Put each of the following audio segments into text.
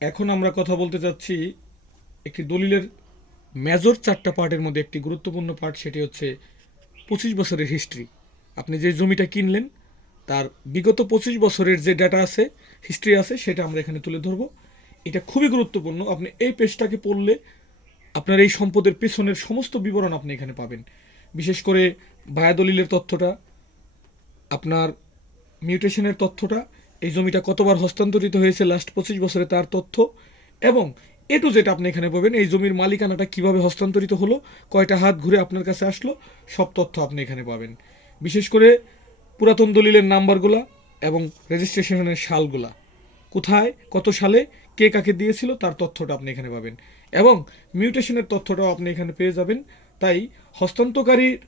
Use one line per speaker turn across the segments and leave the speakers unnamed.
এখন আমরা কথা বলতে চাচ্ছি একটি দলিলের মেজর চারটা পার্টের মধ্যে একটি গুরুত্বপূর্ণ পার্ট সেটি হচ্ছে পঁচিশ বছরের হিস্ট্রি আপনি যে জমিটা কিনলেন, তার বিগত পঁচিশ বছরের যে ডাটা আছে হিস্ট্রি আছে, সেটা আমরা এখানে তুলে ধরবো। এটা খুবই গুরুত্বপূর্ণ। আপনি এই পেজটাকে পড়লে আপনার এই সম্পদের পেছনের সমস্ত বিবরণ আপনি এখানে পাবেন। বিশেষ করে ভায়া দলিলের তথ্যটা, আপনার মিউটেশনের তথ্যটা এই জমিটা কতবার হস্তান্তরিত হয়েছে লাস্ট পঁচিশ বছরে তার তথ্য এবং এ টু যেটা আপনি এখানে পাবেন। এই জমির মালিকানাটা কীভাবে হস্তান্তরিত হলো, কয়টা হাত ঘুরে আপনার কাছে আসলো, সব তথ্য আপনি এখানে পাবেন। বিশেষ করে পুরাতন দলিলের নাম্বারগুলা এবং রেজিস্ট্রেশনের সালগুলা। কোথায়, কত সালে, কে কাকে দিয়েছিল, তার তথ্যটা আপনি এখানে পাবেন। এবং মিউটেশনের তথ্যটাও আপনি এখানে পেয়ে যাবেন। তাই হস্তান্তরকারীর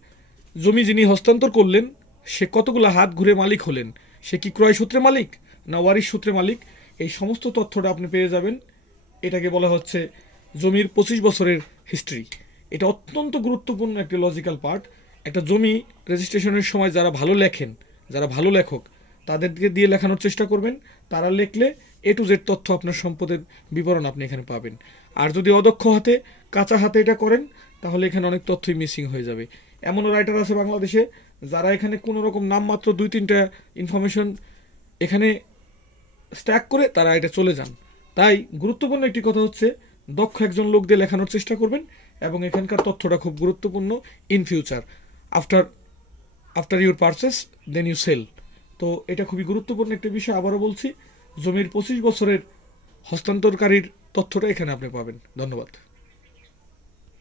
জমি যিনি হস্তান্তর করলেন সে কতগুলো হাত ঘুরে মালিক হলেন? সে কি ক্রয় সূত্রে মালিক না ওয়ারিশ সূত্রে মালিক? এই সমস্ত তথ্যটা আপনি পেয়ে যাবেন। এটাকে বলা হচ্ছে জমির পঁচিশ বছরের হিস্ট্রি এটা অত্যন্ত গুরুত্বপূর্ণ একটি লজিক্যাল পার্ট একটা জমি রেজিস্ট্রেশনের সময় যারা ভালো লেখেন, যারা ভালো লেখক, তাদেরকে দিয়ে লেখানোর চেষ্টা করবেন। তারা লেখলে এ টু জেড তথ্য আপনার সম্পদের বিবরণ আপনি এখানে পাবেন। আর যদি অদক্ষ হাতে, কাঁচা হাতে এটা করেন, তাহলে এখানে অনেক তথ্যই মিসিং হয়ে যাবে। এমনও রাইটার আছে বাংলাদেশে যারা এখানে কোনো রকম নামমাত্র দুই তিনটা ইনফরমেশন এখানে স্ট্যাক করে তারা এটা চলে যান। তাই গুরুত্বপূর্ণ একটি কথা হচ্ছে, দক্ষ একজন লোক দিয়ে লেখানোর চেষ্টা করবেন এবং এখানকার তথ্যটা খুব গুরুত্বপূর্ণ in future after after your purchase then you sell তো এটা খুবই গুরুত্বপূর্ণ একটি বিষয়, আবারও বলছি, জমির পঁচিশ বছরের হস্তান্তরকারীর তথ্যটা এখানে আপনি পাবেন। ধন্যবাদ।